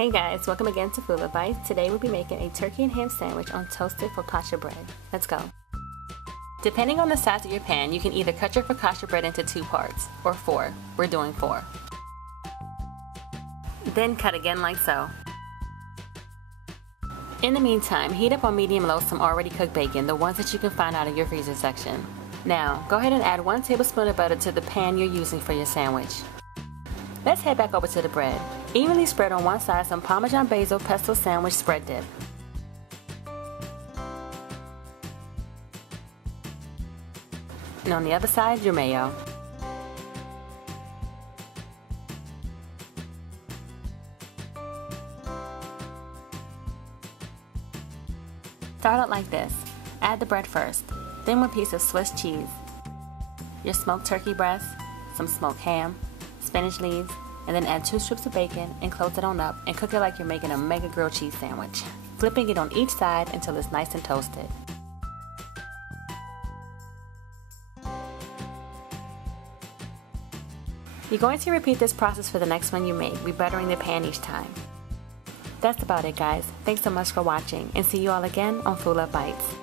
Hey guys, welcome again to Food Advice. Today we'll be making a turkey and ham sandwich on toasted focaccia bread. Let's go. Depending on the size of your pan, you can either cut your focaccia bread into 2 parts, or 4. We're doing 4. Then cut again like so. In the meantime, heat up on medium-low some already cooked bacon, the ones that you can find out of your freezer section. Now, go ahead and add 1 tablespoon of butter to the pan you're using for your sandwich. Let's head back over to the bread. Evenly spread on one side some Parmesan basil pesto sandwich spread dip. And on the other side, your mayo. Start out like this. Add the bread first, then 1 piece of Swiss cheese, your smoked turkey breast, some smoked ham, spinach leaves, and then add 2 strips of bacon and close it on up and cook it like you're making a mega grilled cheese sandwich, flipping it on each side until it's nice and toasted. You're going to repeat this process for the next one you make, rebuttering the pan each time. That's about it, guys. Thanks so much for watching, and see you all again on Food Love Bites.